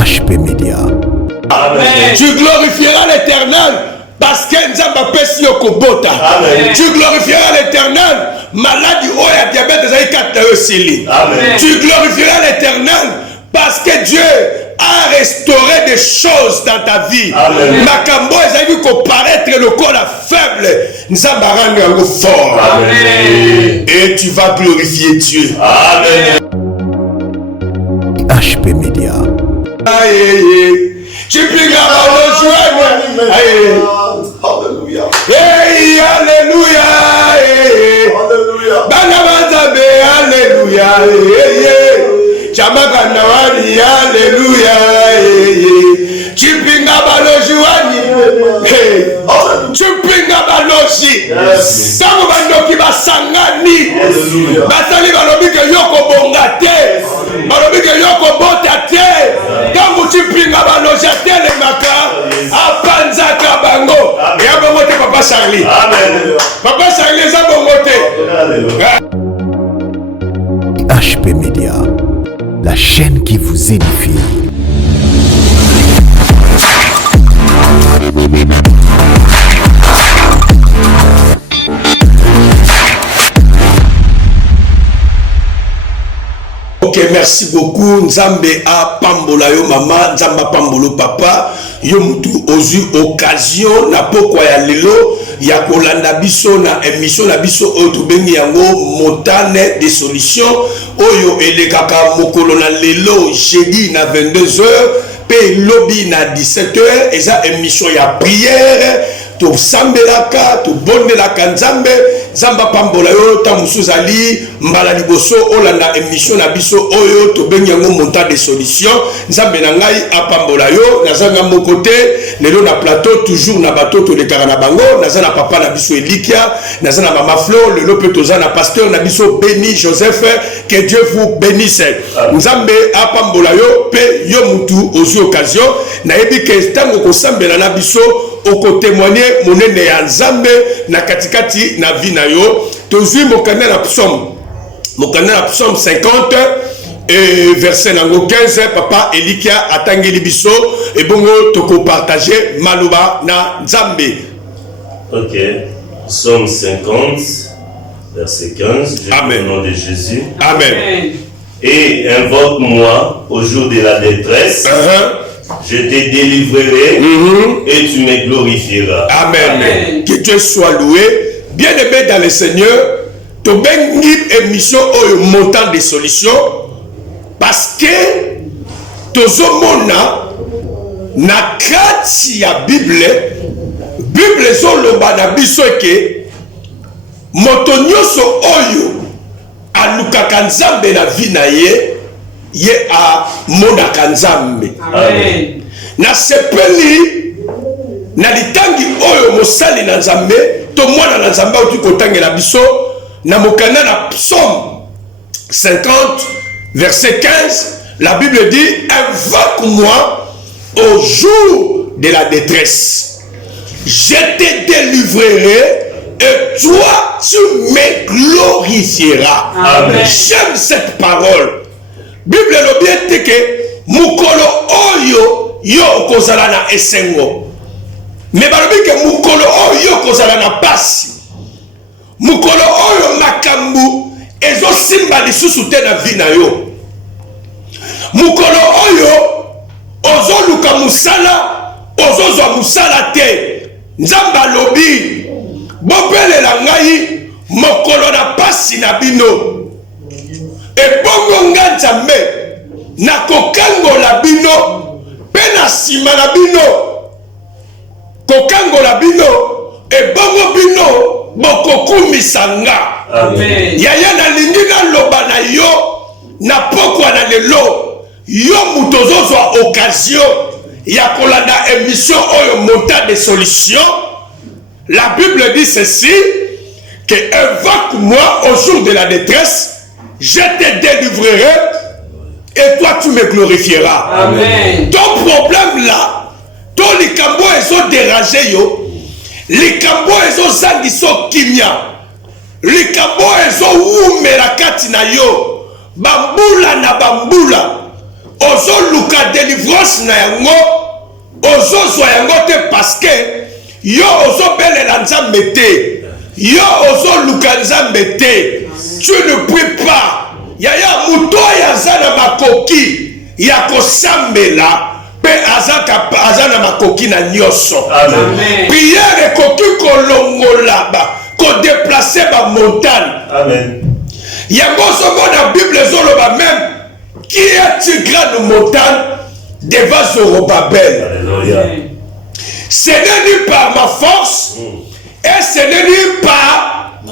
HP Media. Amen. Tu glorifieras l'Éternel parce que Nzamba pesi yokobota. Tu glorifieras l'Éternel. Maladie oya diabète ezali kata osili. Tu glorifieras l'Éternel parce que Dieu a restauré des choses dans ta vie. Makambo ezali ko paraître le corps faible. Nzamba ranga yango fort. Amen. Et tu vas glorifier Dieu. Amen. HP Media. Tu pinga le joie. Alléluia. Hey, alléluia. Banamazabe, alléluia. Chamaka nawani, alléluia. Tu pinga le joie. Tu pinga baloji. Sango bandoki basangani. Basali balobi ke yoko bongate. Balobi ke yoko bota te. Tango tu pinga baloji atele maka. Apanzaka bango. Ya bongote papa Charlie. Amen. Papa Charlie za bongote. HP Media, la chaîne qui vous édifie. Ok, merci beaucoup. Nzambe a pambola yo mama, Nzamba pambolo papa. Yo mutu ozu occasion na pokwa ya lelo ya kolanda biso na émission na biso oyo tobengi yango montane des solutions oyo elekaka mokolo na lelo jeudi na 22h pe lobby na 17h eza émission ya prière to sambelaka to bondelaka nzambe Zamba pambola yo ta musuzali mbala liboso olanda émission na biso oyo to bengi yango montant des solutions nzambe na ngai apambola yo nazanga mon côté lelo na plateau toujours na bateau to lekaka na bango nazana papa na biso Elikia nazana mama Flo lelo pe tozana pasteur na biso Béni Joseph que Dieu vous bénisse nzambe apambola yo pe yo mutu aux occasions na yebi ke tango ko sambela na biso oko témoigner monene ya nzambe na katikati na vie na yo tozui mokanda na psaume 50 et verset nango 15 papa Elikia atangeli biso et bongo toko partager maloba na nzambe. OK, psaume 50 verset 15. Amen. Au nom de Jésus. Amen. Et invoque-moi au jour de la détresse. Je te délivrerai et tu me glorifieras. Amen. Amen. Que Dieu soit loué. Bien aimé dans le Seigneur, tu bengi émission au montant des solutions parce que tozomona na kati ya Bible zoloba na biso ke moto nyonso oyo alukaka nzambe na vie na ye a monaka nzambe. Amen. Na sepeli na litangi oyo mosali na nzambe to mwana na nzambe oyo tukotangela biso na mokanda na psaume 50 verset 15 la Bible dit invoque-moi au jour de la détresse je te délivrerai et toi tu me glorifieras. Amen. J'aime cette parole. Bible lobi que mukolo oyo yo kozala na esengo me balobi ke mukolo oyo kozala na pasi mukolo oyo makambu ezosimba lisusu te na vie na yo mukolo oyo ozoluka musala ozozwa musala te nzambe alobi bobelela ngai mokolo na pasi na bino ebongo nga nzambe nakokangola bino mpe na nsima na bino kokangola bino ebongo bino bokokumisa nga. Yaya nalingi naloba na yo na pokwa na lelo yo mutu ozozwa occasion ya kolanda émission oyo montant des solutions. La Bible dit ceci que invoque-moi au jour de la détresse je te délivrerai et toi tu me glorifieras. Amen. Ton problème là, ton likambo ezo déranger yo, likambo ezo zangiso kimia, likambo ezo umela kati na yo, bambula na bambula, ozo luka délivrance na yango ozozwa yango te parce que yo ozobelela nzambe te yo ozoluka nzambe te tu ne pries pas yaya moto oyo aza na makoki ya kosambela mpe aza na makoki na nyonso priere ekoki kolongola kodeplace bamontagne yango ozomona bible ezoloba même qui est une grande montagne devant Zorobabel. Ce n'est ni par ma force et ce n'est ni par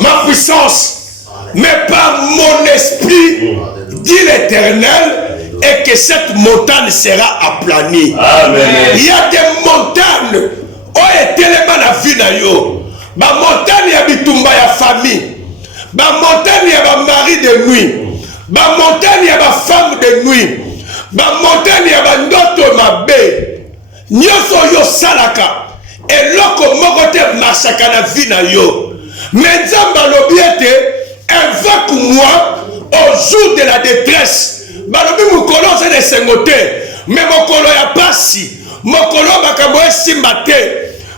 ma puissance, mais par mon esprit, dit l'Éternel, et que cette montagne sera aplanie. Amen. Il y a des montagnes où est tellement la vie na yo. Ma montagne ya bitumba ya famille, ma montagne ya ba mari de nuit. Ba montagne ya ba femme de nuit, ba montagne ya ba ndoto mabe, nyonso yo salaka, eloko moko te masaka na vie na yo. Mais Nzambe alobi ete, invoque-moi au jour de la détresse. Balobi mokolo se de sengote, mais mokolo ya pasi, mokolo makambo esimba te,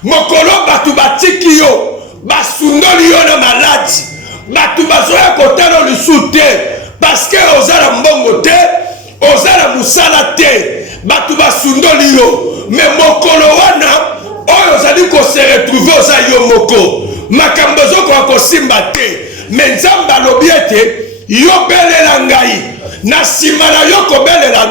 mokolo batu batiki yo, basundoli yo na maladi, batu bazoya kotano lisu te. Parce que ozala mbongo te, ozala musala te, batu basundoli yo, mais mokolo wana, oyo ozali ko se retrouver oza yo moko, makambo zoko kosimba te, mais Nzambe alobi ete, yo belela ngai, na sima na yo kobelela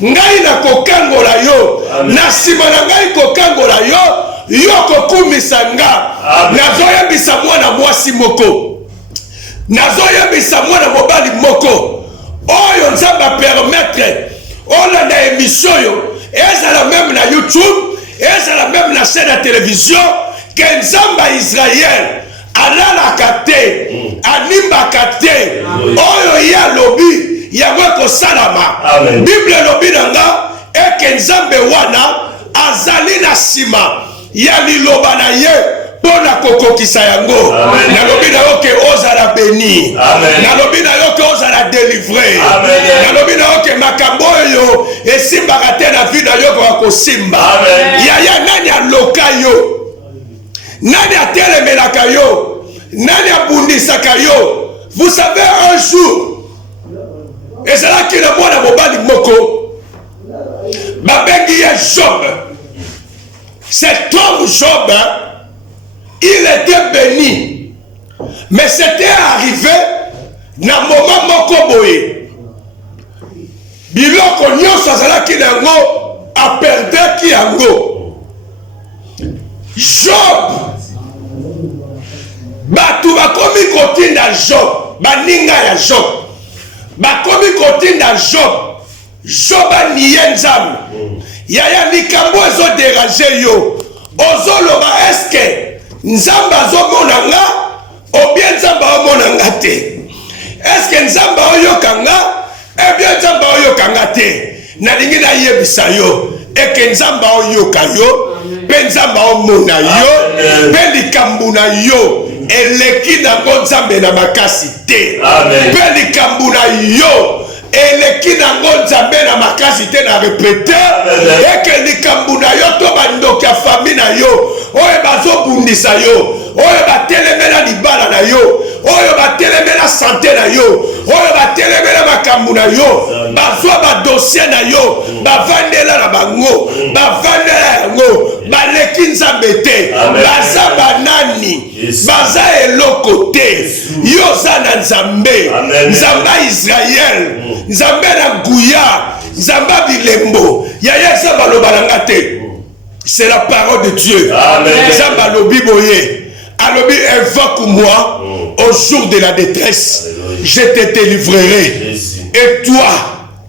ngai na kokangola yo, na sima na ngai kokangola yo, yo kokumisa nga, nazoyebisa mwana mwasi moko. Nazoyebisa mwana mobali moko oyo Nzambe permettre olanda émission yo ezala même na YouTube ezala même na chaîne de télévision que Nzambe Israël alalaka te animbaka te oyo ya lobi yango ekosalama Bible lobi nanga eke Nzambe wana azali na sima ya liloba na ye pona kokokisa yango nalobi na yo ke ozala béni nalobi na yo ke ozala délivré nalobi na yo ke makambo oyo esimbaka te na vie na yo kosimba yaya nani aloka yo nani atelemelaka yo nani abundisaka yo vous savez un jour ezalaki na mwana mobali moko babengi ye Job. Cet homme Job il était béni, mais c'était arrivé na moment moko boye biloko nyonso azalaki nango aperdaki yango. Job batu bakomi kotinda Job, baninga ya Job bakomi kotinda Job, Job aniye Nzambe yaya likambo ezoderange yo ozoloba eske Nzamba azomona nga obien Nzamba omona nga te eske Nzamba oyoka nga ebien Nzamba oyoka nga te nalingi nayebisa yo eke Nzamba oyoka yo mpe Nzamba omona yo mpe likambo na yo eleki nango Nzambe na makasi te mpe likambo na yo eleki nango Nzambe na makasi te na repete eke likambo na yo to bandoki ya fami na yo oyo bazobundisa yo oyo batelemela libala na yo oyo batelemela sante na yo oyo batelemela makambo na yo bazwa badossier na yo bavandela na bango bavandela yango baleki Nzambe te baza banani baza eloko te yo za na Nzambe Nzambe Israël Nzambe na Nguya Nzambe bilembo yaya eza baloba nanga te. C'est la parole de Dieu. Nzambe alobi boye alobi invoque-moi au jour de la détresse. Je te délivrerai et toi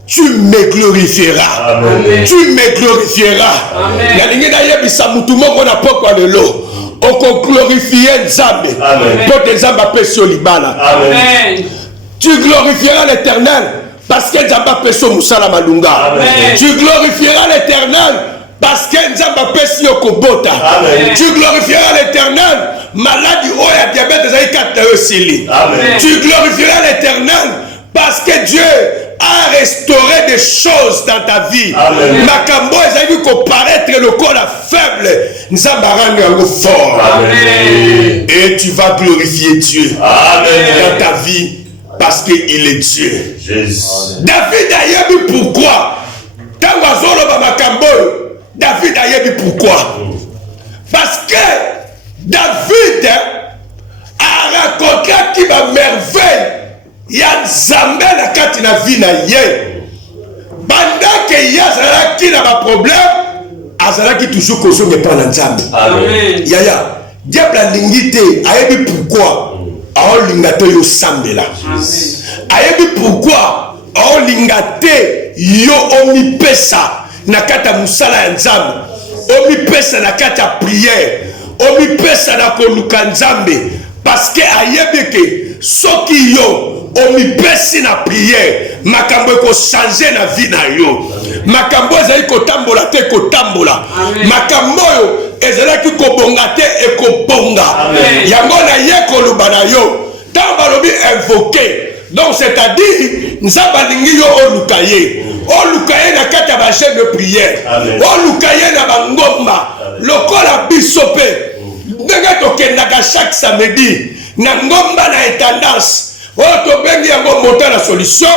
tu me glorifieras. Tu me glorifieras. Nalingi na yebisa mutu moko na pokwa lelo oko glorifier Nzambe pour que Nzambe apesi libala. Tu glorifieras l'Éternel parce que Nzambe apesi musala malunga. Tu glorifieras l'Éternel parce que Nzambe apesi yo kobota. Tu glorifieras l'Éternel maladi oya diabète ezali kata yo sili. Tu glorifieras l'Éternel parce que Dieu a restauré des choses dans ta vie. Makambo ezali ko paraître le corps faible. Nzamba rend yango fort. Amen. Et tu vas glorifier Dieu dans ta vie parce qu'il est Dieu. Jésus. David a yebi pourquoi. Tango azoloba makambo. David a yebi pourquoi. Parce que David a rencontré qui va merveille. Il y a Nzambe na kati na vie na ye. Pendant que y a qui n'a pas problème, azala qui toujours kozonga pa na Nzambe. Amen. Yaya, diable a lingité, ayebi pourquoi a lingate yo sambela. Ayebi pourquoi a lingate yo omi pesa na kata musala ya Nzambe. Omi pesa na kata prière. Omi pesa na koluka Nzambe parce que ayebi ke soki yo omipesi na prière makambo eko changer na vie na yo makambo ezali kotambola te kotambola makambo yo ezalaki kobonga te ekobonga yango na ye koloba na yo ntango balobi invoqué donc c'est-à-dire nzambe alingi yo oluka ye na kati ya bachaine de prière oluka ye na bangomba lokola biso mpe ndenge tokendaka chaque samedi na ngomba na intendance. La solution,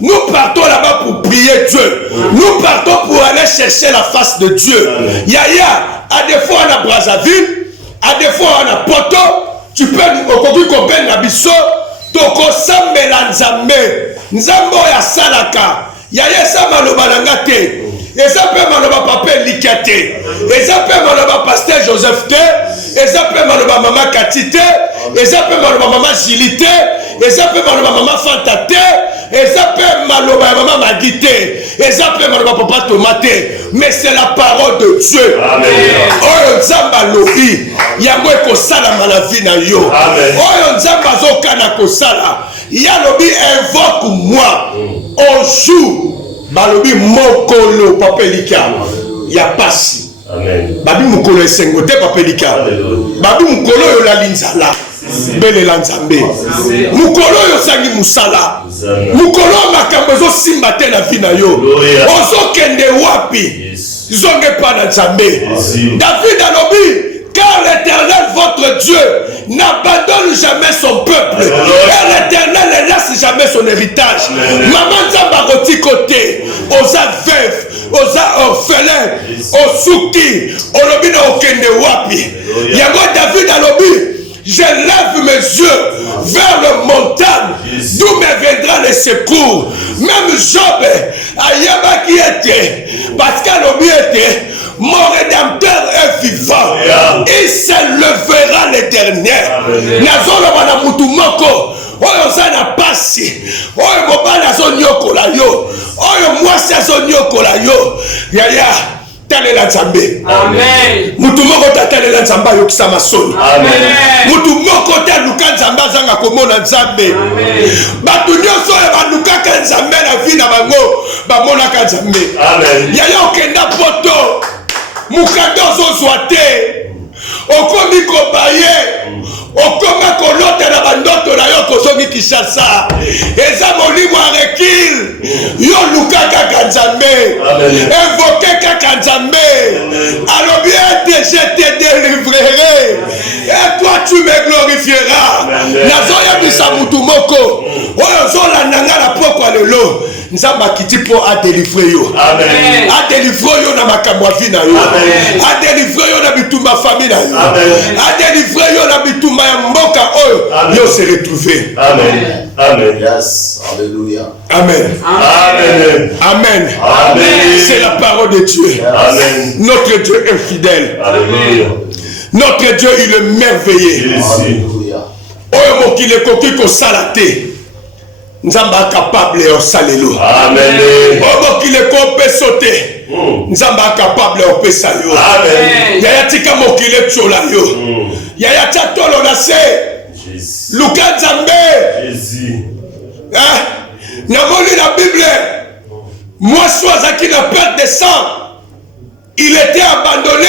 nous partons là-bas pour prier Dieu. Nous partons pour aller chercher la face de Dieu. Yaya, à des fois on a Brazzaville, à des fois on a Poto, tu peux nous comprendre la biso, toko sambela nzambe, nzambo ya salaka, yaya sa maloba nangate, et ça peut maloba papa likate, et ça peut maloba pasteur Joseph te, et ça peut maloba maman Katite, et ça peut maloba maman Gilite, et ça peut maloba maman Fantate, et ça peut maloba maman Magite, et ça peut maloba papa Tomate, mais c'est la parole de Dieu. Amen. Oyo nzamba lobi, yango eko sala malavi na yo. Oyo nzamba zokana ko sala, ya lobi invoque moi au jour. Balobi mokolo papelika ya pasi. Amen. Babi mokolo esengote papelika. Babi mokolo yo la linzala. Bele lanzambe. Mokolo yo sangi musala. Mokolo makambo zo simba te na vie na yo. Ozo kende wapi? Zonge pa na nzambe. David alobi car l'Éternel, votre Dieu, n'abandonne jamais son peuple. Et l'Éternel ne laisse jamais son héritage. Maman Zamba roti côté, aux veuves, aux orphelins, aux souki, au lobby na okende wapi. Yango David a lobby. Je lève mes yeux vers le montagne, d'où me viendra le secours. Même Job, Ayaba qui était, parce qu'à l'objet était, mon rédempteur est vivant. Il se lèvera l'éternel. Nazolo wana mutu moko. Oyo sana pasi. Oyo mobala zo nyokola yo. Oyo mwasi zo nyokola yo. Yaya. Talela nzambe. Amen. Mutu moko talela nzamba yo kisama soni. Amen. Mutu moko ta luka nzamba zanga komona nzambe. Amen. Batu nyonso ya balukaka nzambe na vie na bango bamonaka nzambe. Amen. Yaya okenda poto. Mukando zozwa te. Okomi kobaye. Okoma kolota na bandoto na yo kozongi Kinshasa. Eza molimo arekil. Yo lukaka kanzambe. Invoquer kaka nzambe. Alors bien je te délivrerai. Et toi tu me glorifieras. Nazoya bisa mutu moko. Oyo zola nanga na poko lelo. Nzamba kiti po a délivrer yo. Amen. A délivrer yo na makambo ya vie na yo. Amen. A délivrer yo na bitumba famille na yo. Amen. A délivrer yo na bitumba ya mboka oyo yo se retrouver. Amen. Amen. Yes. Alléluia. Amen. Amen. Amen. Amen. C'est la parole de Dieu. Yes. Amen. Notre Dieu est fidèle. Alléluia. Notre Dieu il est merveilleux. Alléluia. Oyo mokile koki ko salate. Nzamba capable de salelo. Amen. Oyo mokile ko pesote. Nzamba capable de pesa yo. Amen. Yaya tika mokile tchola yo. Yaya tchatolo na se. Jésus. Luka Nzambe. Jésus. Namoni la Bible. Moi Swazaki na perte de sang. Il était abandonné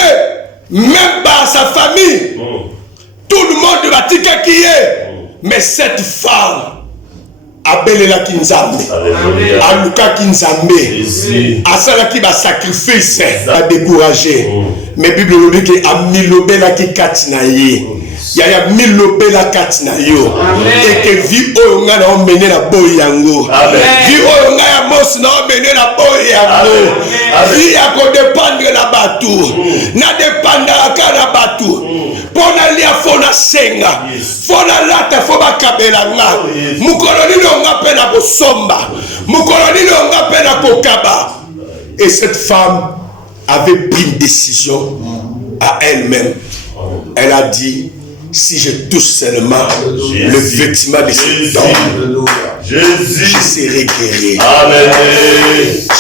même par sa famille. Tout le monde va tika qui est. Mais cette femme abelelaki nzambe alukaki nzambe asalaki basacrifice adécouragé mais bible elobi ke amilobelaki kati na ye yaya milobela kati na yo eke vi oyo nga na omene na boyi yango vi oyo nga ya mosi na omene na boyi yango vi ya kodependre na batu na depandaka na batu pona lia fona senga fona lata fo bakabela nga mukolo nini onga pe na kosomba mukolo nini onga pe na kokaba. Et cette femme avait pris une décision à elle-même. Elle a dit, si je touche seulement le vêtement de cet homme, je serai guéri. Amen.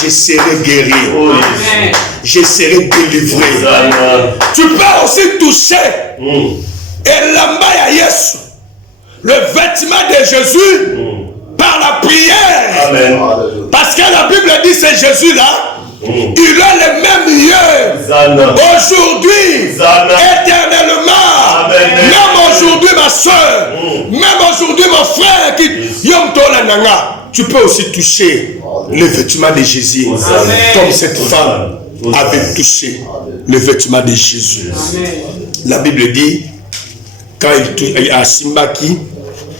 Je serai guéri. Je serai délivré. Tu peux aussi toucher et l'ambaya Yesu, le vêtement de Jésus, par la prière. Amen. Parce que la Bible dit c'est Jésus là. Il a le même lieu aujourd'hui, éternellement. Amen. Même aujourd'hui, ma soeur, même aujourd'hui, mon frère, tu peux aussi toucher le vêtement de Jésus. Amen. Comme cette femme avait touché le vêtement de Jésus. Amen. La Bible dit, quand il a Simbaki,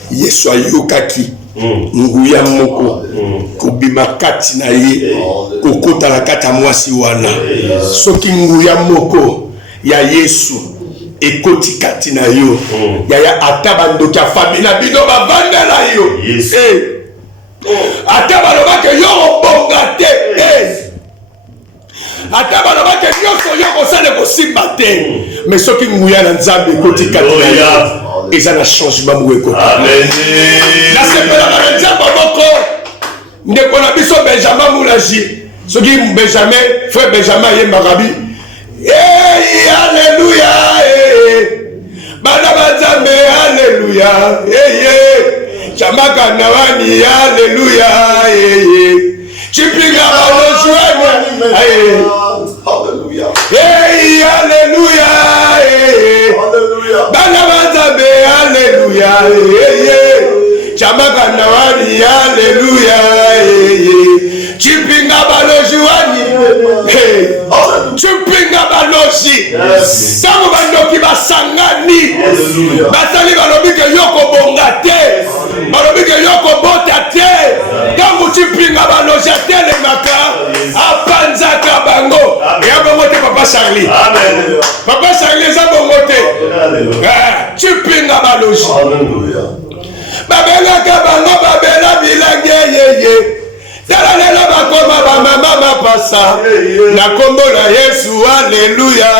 Yeswa Yokaki. Nguya moko kobima kati na ye kokota na kati ya mwasi wana soki nguya moko ya Yesu ekoti kati na yo yaya ata bandoki ya famille na bino bavandela yo ata balobaki yo obonga te ata balobaki nyonso yo kosala kosimba te mais soki nguya na Nzambe ekoti kati na yo eza na changement moko na sepela na nzambe moko ndeko na biso Benjamin Moulaji soki Benjamin frère Benjamin ye marabi alléluia bana banzambe alléluia chamaka na wani alléluia chipinga balojuani alléluia alléluia bana banzambe alléluia chamaka na wani alléluia chipinga balojuani chipinga baloji sango bandoki basangani basali balobi ke yoko bonga te balobi ke yoko bota te tango chipinga baloji atelemaka apanzaka bango ya bongo te papa Charlie. Amen. Papa Charlie eza bongo te chipinga baloji babelaka bango babela bilange yeye tala lelo bakoma bamama mapasa na kombo na Yesu alléluia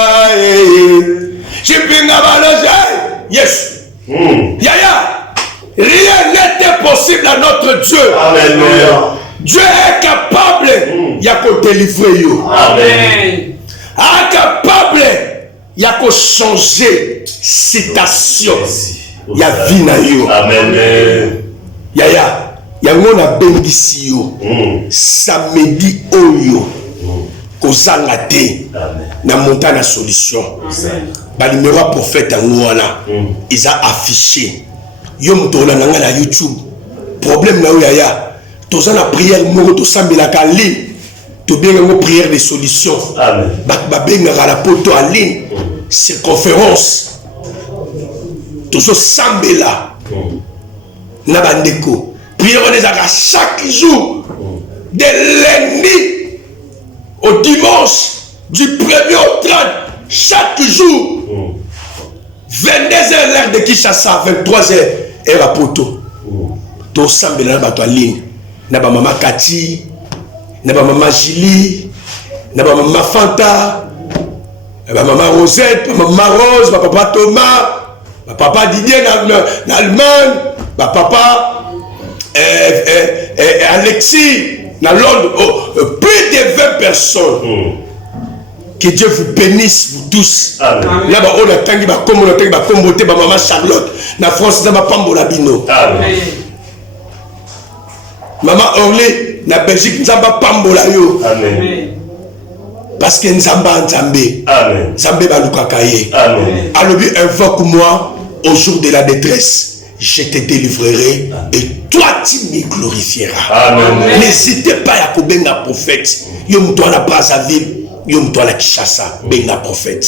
chipinga baloji Yesu yaya rien n'était possible à notre Dieu. Alléluia. Dieu est capable ya ko délivrer yo. Amen. Incapable ya ko changer citation ya vie na yo. Amen. Yaya yango na bengisi yo samedi oyo kozanga te na monta na solution ba numéro prophète yango wana ils a affiché yo mutona nanga na YouTube problème na yo yaya toza na prière moko to sambelaka ligne to benga ngo prière de solution amen ba benga la poto en ligne circonférence tozo sambela na bandeko prière on est à chaque jour de lundi au dimanche du 1er au 30 chaque jour 22h l'heure de Kinshasa 23h heure à Poto to sambela na bato aline na ba mama Kati na ba mama Julie na ba mama Fanta na ba mama Rosette ba mama Rose ba papa Thomas ba papa Didier na Allemagne ba papa Alexis dans Londres, plus de 20 personnes. Que Dieu vous bénisse, vous tous. Là-bas, on a tangi ba kombo, on a tangi ba kombo te ba maman Charlotte. Na France, na ba pambo la bino. Maman Orly, na Belgique, na ba pambo la yo. Amen. Parce que Nzamba Nzambe. Amen. Nzambe ba lukakaye. Amen. Alors, invoque-moi au jour de la détresse. Je te délivrerai et toi tu me glorifieras. Amen. N'hésitez pas à kobenga prophète. Yom toi na Brazzaville, yom toi na Kinshasa, benga prophète.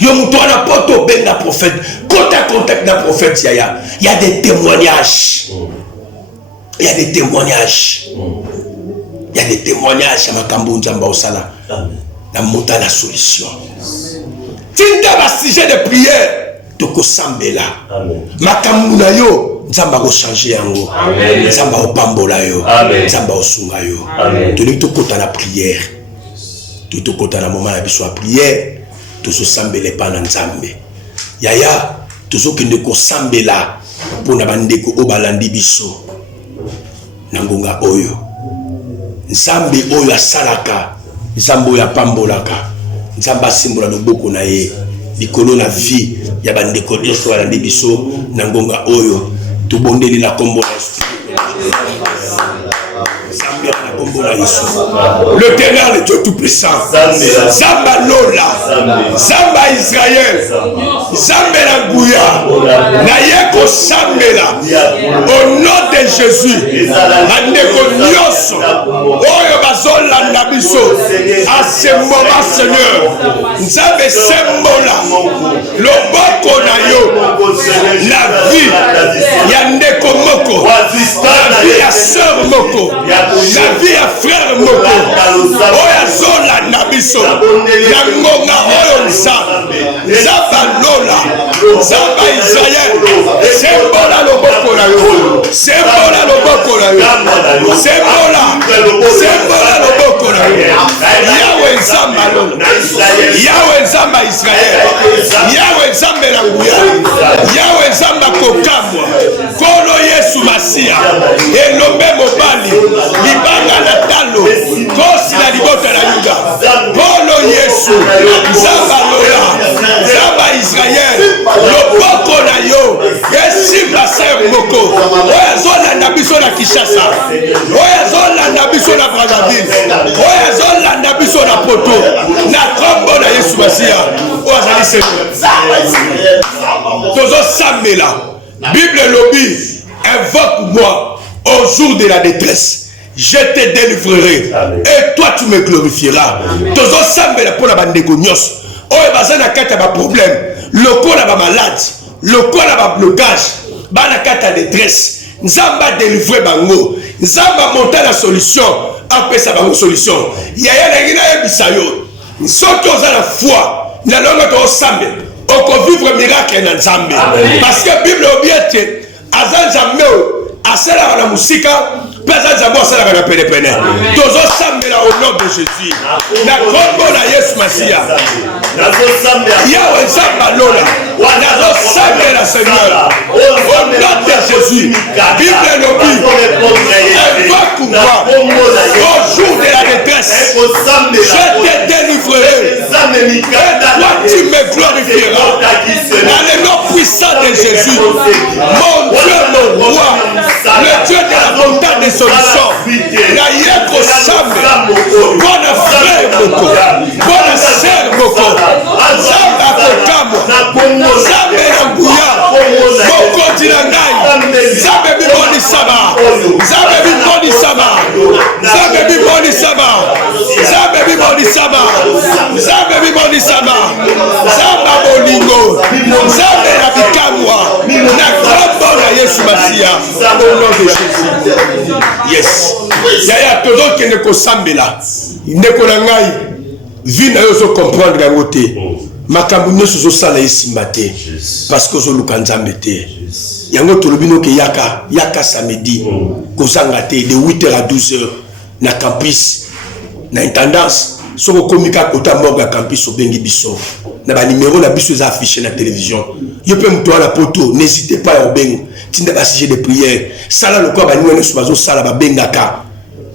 Yom toi na Poto, benga prophète. Contact na prophète yaya. Il y a des témoignages. Il y a des témoignages. Il y a des témoignages à Makambo Nzamba Osala. Na monta la solution. Tinda ba sujet de prière. Toko sambela. Makambo na yo Nzamba ko changer yango. Nzamba o pambola yo. Nzamba o sunga yo. Toli to kota na prière. To kota na moment na biso a prière. To so sambele pa na Nzambe. Yaya to so kende ko sambela pona bandeko o balandi biso. Nangonga oyo. Nzambe oyo asalaka. Nzambe oyo apambolaka. Nzamba simbola loboko na ye. Likolo na vie ya bandeko nyonso balandi biso na ngonga oyo tobondeli na kombo na Yesu. L'Éternel, le Dieu tout-puissant, Zamba Lola, Zamba Israël, Zamba Langouya, Nayeko Sambela, au nom de Jésus, Andeko Nyoso, Oyo Bazola Nabiso, à ce moment, Seigneur, Nzambe Sembola, Loboko Nayo, la vie, Yandeko Moko, la vie à Sœur Moko, la vie à frère Moko, Oya Zola Nabiso, Yangonga Oyo Zaba Lola, Zaba Israël, Sembola Loboko Nayo, Sembola Loboko Nayo, Sembola Loboko Nayo, Yahweh Zamba Lola, Yahweh Zamba Israël, Yahweh Zamba Langouya, Yahweh Zamba Kokamwa, Kolo Yesu Masia, Elombe Mobali, Libanga Natalo, Kosi na Libota na Yuda, Kolo Yesu, Zamba Lola, Zamba Israël, Loboko na yo, Yesimba Ser Moko, Oya Zola Nabiso na Kinshasa, Oya Zola Nabiso na Brazzaville, Oya Zola Nabiso na Poto, na Kombo na Yesu Masia, Oya Zali Seigneur. Tozo Samela, Bible Lobby, invoque-moi au jour de la détresse. Je te délivrerai. Et toi tu me glorifieras. Tozo Samela pour la bande gognos. Oye bazana kata ba problème. Loko la ba malade. Loko la ba blocage. Bana kata détresse. Nzamba délivrer bango. Nzamba monter la solution. Après ça bango solution. Yaya na ngina ebisayo. Soki oza la foi. Na longa to Sambe. Oko vivre miracle na Nzambe. Parce que Bible obiete azan Nzambe asala na musika. Pesa Nzambe asala na pene pene. Tozo Sambela au nom de Jésus. Na kombo na Yesu Masia. Yahweh Zamba Lola. Nazo Sambela Seigneur. Au nom de Jésus. Bible Lobby. Invoque-moi au jour de la détresse. Je te délivrerai. Et toi tu me glorifieras. Dans le nom puissant de Jésus. Mon Dieu, mon roi. Le Dieu de la montagne des solutions. La Yeko Sambe. Bonne frère Moko. Bonne sœur Moko. Zamba Kokamo. Zambe Langouya. Moko Dinangai. Zambe Biboni Sama. Zambe Biboni Sama. Zambe Biboni Sama. Zambe Biboni Sama. Zambe Biboni Sama. Zamba Bolingo. Zambe Nabikamwa. Na Kombo na Yesu Masia. Au nom de Jésus. Yes. Yaya tozo kende ko sambela. Ndeko na ngai. Vi na yo so comprendre yango te. Makambo nyonso zo sala esimba te. Parce que zo luka Nzambe te. Yango tolobino ke yaka samedi. Kozanga te de 8h à 12h na campus na intendance. Soko komika kota morga campus obengi biso. Na ba numéro na biso za affiché na télévision. Yo pe mto la poto, n'hésitez pas à obengo. Tinda ba sujet de prière. Sala le quoi ba numéro so bazo sala ba bengaka.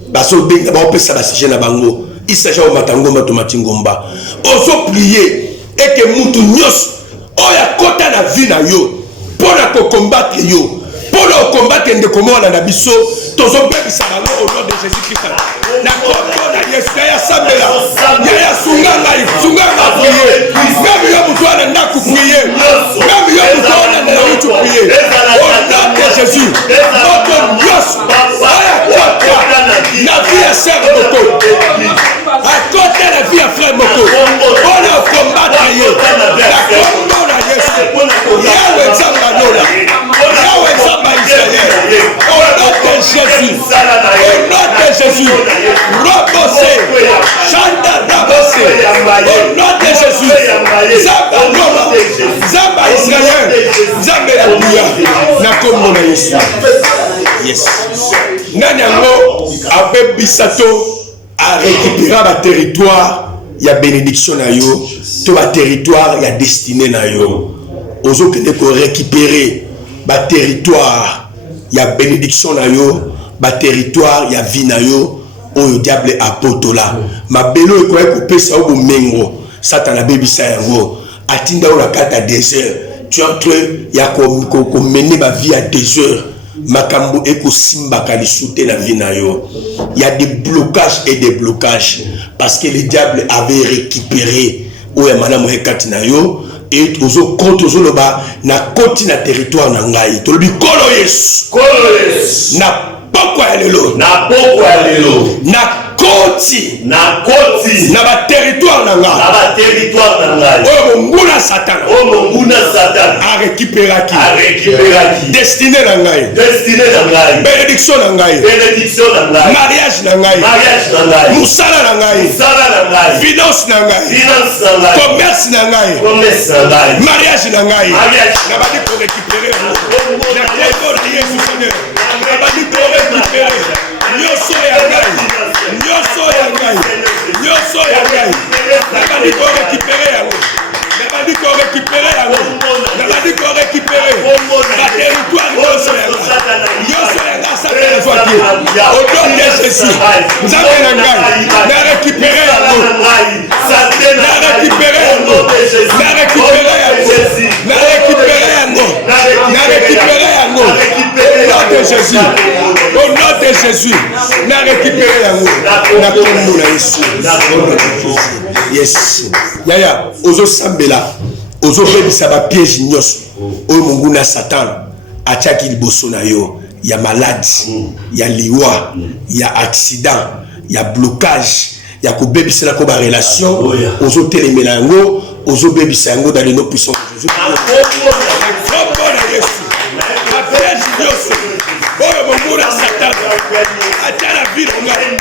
Baso benga ba opesa ba sujet na bango. Il s'agit au matango matingomba. Oso prier et que mutu nyos oya kota na vie na yo pona ko combattre yo. Pona combattre ndeko mona na biso tozo bebisa bango au nom de Jésus Christ. Na kombo na Yesu ya Sambela. Ya sunganga prier. Même yo mutu ana ndaku prier. Même yo mutu ana na utu prier. Au nom de Jésus. Notre La vie à sœur Moko. À côté la vie à frère Moko. On a combattre la combat na Yesu. Yahweh Nzamba Nola. Yahweh Nzamba Israël. Au nom de Jésus. Au nom de Jésus. Robosé. Chanda Rabosé. Au nom de Jésus. Nzamba Nola. Nzamba Israël. Nzamba la Bouya. Na combat na Yesu. Yes. Nanyango abe bisato a récupérer ba territoire ya bénédiction na yo to ba territoire ya destinée na yo ozo kende ko récupérer ba territoire ya bénédiction na yo ba territoire ya vie na yo oyo diable apotola mabelo ko ekopesa o bomengo satana bebisa yango atinda o la kata désert tu entre ya ko mener ba vie à désert makambo eko simba kalisute la vie na yo. Il y a des blocages et des blocages parce que le diable avait récupéré oya madame hekati na yo et ozo compte ozo loba na koti na territoire na ngai to lobi kolo Yesu na poko ya lelo na koti na ba territoire na ngai o monguna satan a récupéraki destiné na ngai bénédiction na ngai mariage na ngai musala na ngai finance na ngai commerce na ngai mariage na ngai na badi ko récupérer na kombo na Yesu Seigneur na badi ko récupérer nyoso ya ngai nyoso ya ngai na badi ko récupérer yango na badi ko récupérer yango na badi ko récupérer ba territoire nyoso ya ngai satana faki au nom de Jésus nzambe na ngai na récupérer yango na récupérer yango na récupérer yango na récupérer yango na récupérer yango au nom de Jésus au nom de Jésus na récupérer yango na kombo na Yesu yes yaya ozo sambela ozo bebisa ba piège nyos oyo monguna satan atiaki liboso na yo ya maladie ya liwa ya accident ya blocage ya ko bebisa ko ba relation ozo telemela yango ozo bebisa yango dans les noms puissants de Jésus kombo na Yesu ba piège nyos oyo monguna satan atala ville ngai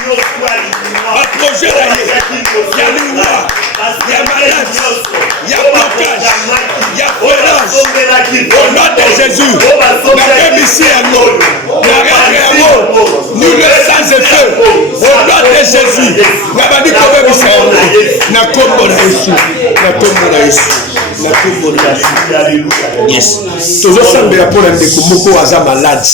ba projet na ye ya liwa ya maladie ya blocage ya violence au nom de Jésus na bebisi yango na rendre yango nul sans effet au nom de Jésus na bandi ko bebisa yango na kombo na Yesu na kombo na Yesu na kombo na Yesu yes tozo sambela pour un ndeko moko aza malade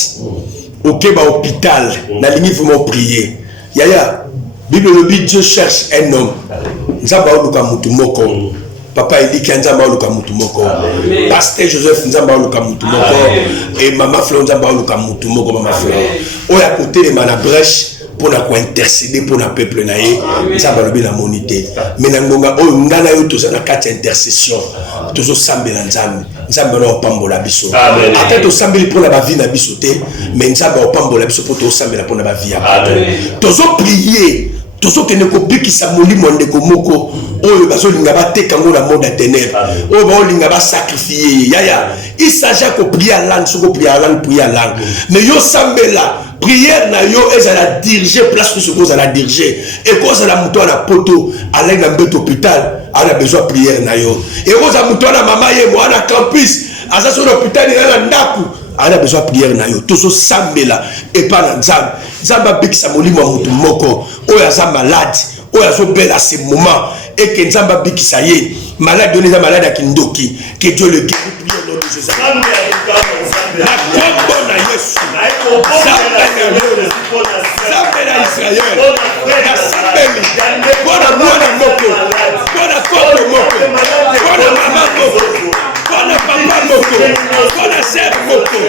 okeba hôpital na lingi vraiment prier yaya Bible le dit Dieu cherche un homme nzamba oluka mutu moko papa Eliki nzamba oluka mutu moko pasteur Joseph nzamba oluka mutu moko et maman Fleur nzamba oluka mutu moko mama Fleur oya côté les mana brèche pour na ko intercéder pour na peuple na ye nzamba lobi na monité mais na ngonga oyo ngana yo to na kati intercession tozo sambela nzambe nzambe na opambola biso ata to sambeli pour na ba vie na biso te mais nzambe opambola biso pour to sambela pour na ba vie ya tozo prier tozo kene ko bikisa molimo ndeko moko oyo bazolinga bateka ngo na monde ya ténèbres oyo baolinga ba sacrifier yaya il s'agit ko prier à langue soko prier à langue mais yo sambela prière na yo ezala diriger place que ce cause à la diriger et cause à la muto na poto aller na mbeto hôpital a besoin prière na yo et cause à muto na mama ye mo na campus asa sur l'hôpital na ndaku a besoin prière na yo tozo sambela et pas na nzambe nzamba bikisa molimo mutu moko oyo aza malade oyo azo bela ce moment et que nzamba bikisa ye malade donné za malade akindoki que Dieu le guérit prière au nom de Jésus la kombo na Yesu Zambela Israël na sambeli bona mwana moko bona koto moko bona mama moko bona papa moko bona sœur moko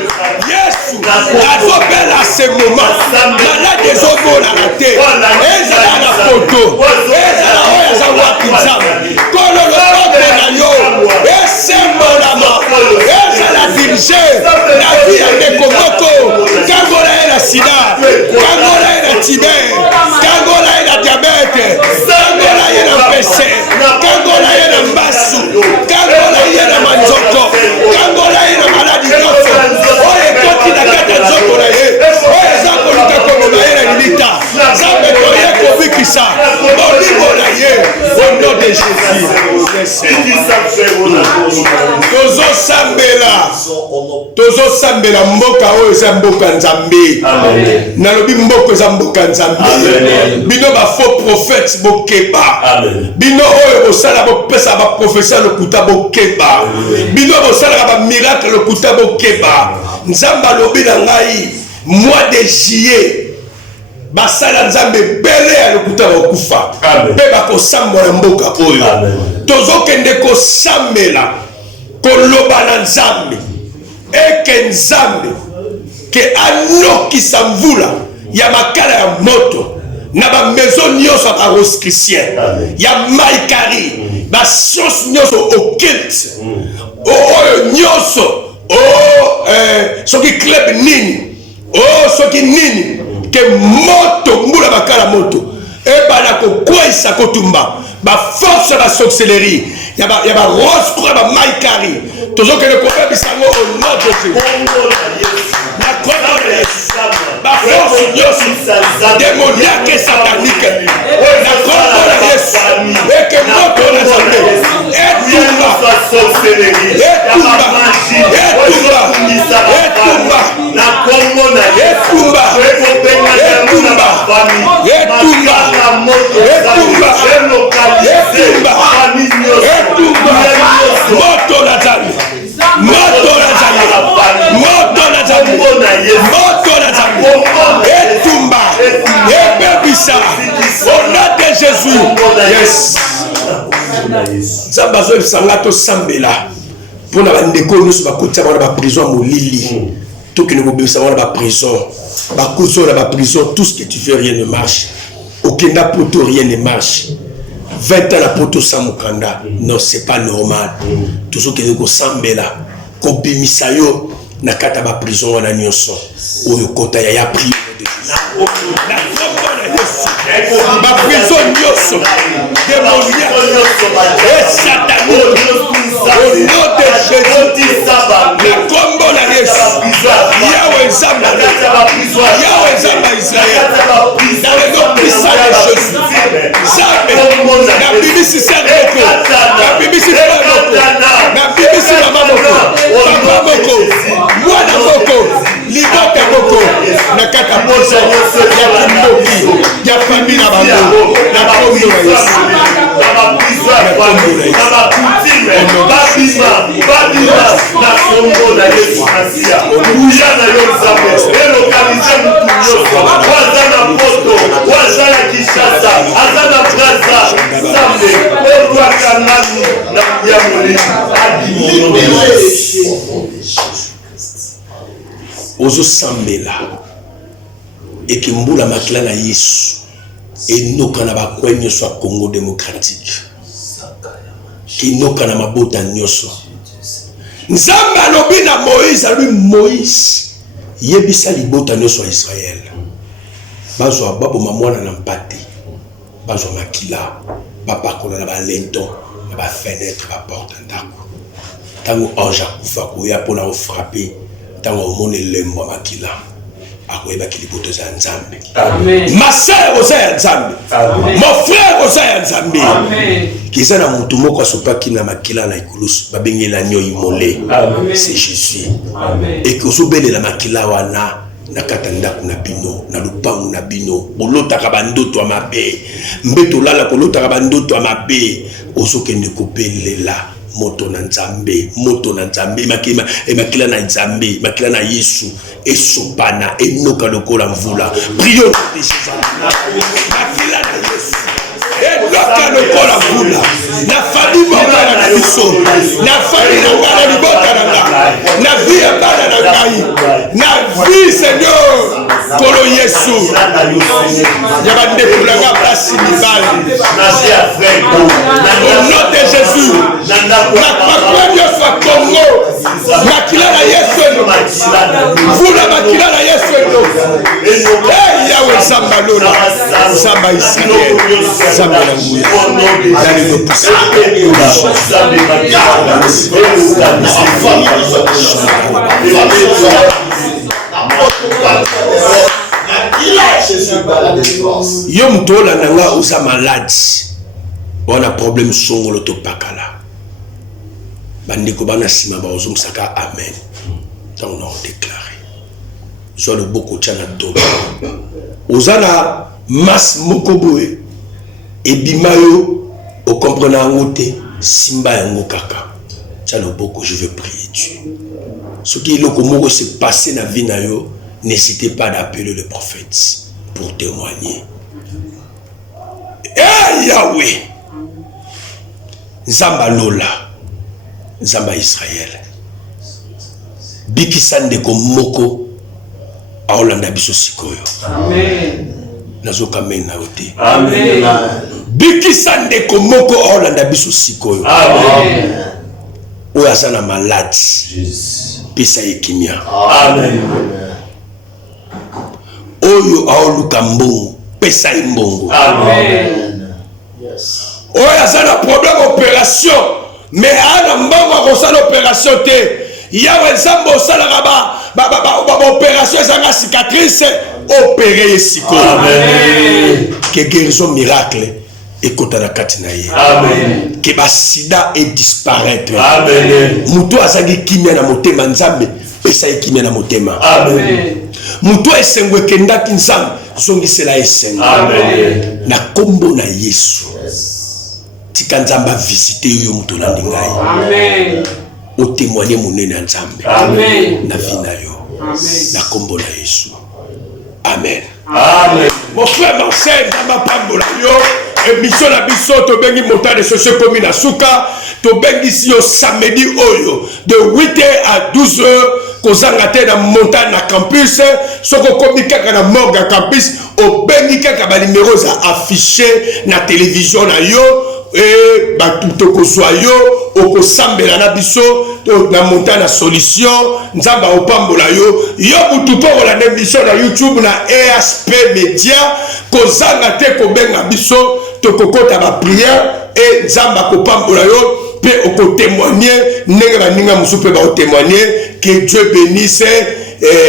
Yesu azobela ce moment malade ezobola na te ezala na poto ezala oyo aza wapi nzambe kolo lokombo na yo esembolama ezala dirige na vie ya ndeko moko kango na ye na sida ebebisa molimo na ye au nom de Jésus. Tozosambela mboka oyo eza mboka Nzambe. Nalobi mboka eza mboka Nzambe. Bino ba faux prophètes bokeba. Bino oyo bosala bopesa ba prophétie lokuta bokeba. Bino bosala ba miracle lokuta bokeba. Nzamba lobi na ngai mois de juillet basala Nzambe bele ya lokuta bakufa pe bakosambola mboka oyo tozokende kosambela koloba na Nzambe eke Nzambe ke anokisa mvula ya makala ya moto na ba maison nyonso ba rosicrucien ya maikari ba science nyonso occulte oyo nyonso soki club nini soki nini ke moto mbula bakala moto ebana kokwesa kotumba ba force ba sorcellerie ya ba rose croix ba maikari tozokende kobebisa ngo au nom de Jésus na kombo na Yesu ba force nyonso démoniaque et satanique na kombo na Yesu eke moto na Nzambe etumba na kombo na Yesu moto na Nzambe etumba ebebisa au nom de Jésus. Yes. Nzambe azoyebisanga tosambela mpona bandeko nyonso bakotia bango na baprison ya molili tokende kobebisa bango na baprison bakozi oyo na baprison. Tout ce que tu fais rien ne marche. Okenda poto rien ne marche. 20 ans la poto sans mukanda. Non, c'est pas normal. Tout ce qui est kosambela kobimisa yo na kata ba prison wana nyonso oyo kota ya prière de Jésus. Ma prison nyonso démoniaque et satanique au nom de Jésus. Le combo la Yesu Yahweh Zamba Israël dans le nom puissant de Jésus. Zamba na bibisi Sandoko na bibisi Flamoko na bibisi Mama Moko Papa Moko Mwana Moko Libota Moko na kata poso ya kimboki ya famille na bango na kombo na Yesu na kombo na Yesu Masia uya na yo Nzambe elokalize mutu nyonso waza na poto waza na Kinshasa aza na Braza Nzambe olwaka nani na ya molimo ozosambela ekimbula makila na Yesu enoka na bakwe nyonso ya Congo démocratique kinoka na mabota nyonso. Nzambe alobi na Moïse alobi Moïse yebisa libota nyonso ya Israël bazwa baboma mwana na mpate bazwa makila bapakola na balento na bafenetre baporte ndako ntango ange akufa koya mpona ofrape ntango omoni lembo ya makila akoyebaki liboto za Nzambe. Ma sœur oza ya Nzambe, mon frère oza ya Nzambe. Kiza na mutu moko asopaki na makila na ikulusu babengela nyo imole, c'est Jésus. Et que ozobelela makila wana na kata ndako na bino na lupangu na bino bolotaka bandoto ya mabe mbeto lala kolotaka bandoto ya mabe ozokende kobelela moto na Nzambe makila na Nzambe makila na Yesu esopana enoka lokola mvula. Prions de Jésus makila na Yesu enoka lokola mvula na fami mobala na biso na fami na ngana libota na nga na vie ya bana na ngai na vie Seigneur kolo Yesu ya bandeko na nga plasi mibali au nom de Jésus na pakwa nyonso ya Congo makila na Yesu mvula makila na Yesu Yahweh Zamba lona Zamba Israël Zamba na nguya dans le puissant Jésus bat la délivrance. Yo mutola nanga oza malade. On a problème songolo to pakala. Bandiko bana sima ba ozum saka amen. Tant on a déclaré. Zo le boko tchana do. Ozana mas mokoboe. Et bimayo o comprena ngote simba yango kaka. Tchana boko, je veux prier Dieu. Ce qui est le comment se passer dans la vie na yo, n'hésitez pas d'appeler le prophète pour témoigner. Eh Yahweh, Zamba Lola, Zamba Israël, Bikisande Komoko, Aolanda Biso Sikoyo. Amen. Nazoka mena ote. Amen. Bikisande Komoko, Aolanda Biso Sikoyo. Amen. Oyasana malade. Jésus. Pesa ekimia. Amen. Oyo aoluka mbongo. Pesa mbongo. Amen. Yes. Oyo azana problème opération. Mais ana mbongo kosala opération te. Yawe nzambe osalaka ba opération ezanga cicatrice. Opéré esiko. Amen. Que guérison miracle. Ekota na kati na ye. Amen. Que ba sida et disparaître. Amen. Mutu azangi kimia na motema nzambe. Pesa kimia na motema. Amen. Mutu esengwe kendaki nzambe. Zongisela esengwe. Amen. Na kombo na Yesu. Yes. Tika nzamba visite yo mutu na ndingai. Amen. O témoigner monene na nzambe. Amen. Na vina yo. Amen. Na kombo na Yesu. Amen. Amen. Mon frère, ma sœur, nzamba pambola yo. Émission na biso to bengi montagne socio komi na suka to bengi si yo samedi oyo de 8h à 12h kozanga te na montagne na campus soko komi kaka na morgue campus o bengi kaka ba numéros affiché na télévision na yo et ba tout ko soa yo o sambela na biso na montagne na solution nzamba opambola yo yo butu po la émission na YouTube na ESP Media kozanga te ko benga biso tokokota ba prière et nzamba kopambola yo pe oko témoigner ndenge ba ninga musu pe ba témoigner que Dieu bénisse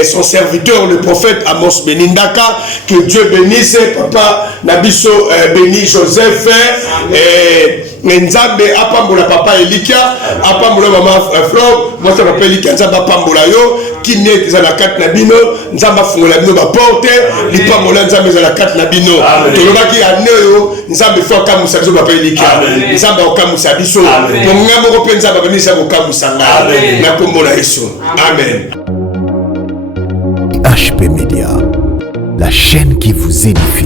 son serviteur le prophète Amos Benindaka, que Dieu bénisse papa Nabiso béni Joseph Nzambe apambola papa Elikia apambola maman Flore moi ça m'appelle Elikia nzamba apambola yo kiné za la carte na bino nzamba fungola bino ba porte lipambola nzambe za la carte na bino tolobaki aneyo nzambe fo kamusa biso papa Elikia nzamba okamusa biso monga moko pe nzamba benisa okamusa nga na kombo na Yesu amen. HP Média, la chaîne qui vous édifie.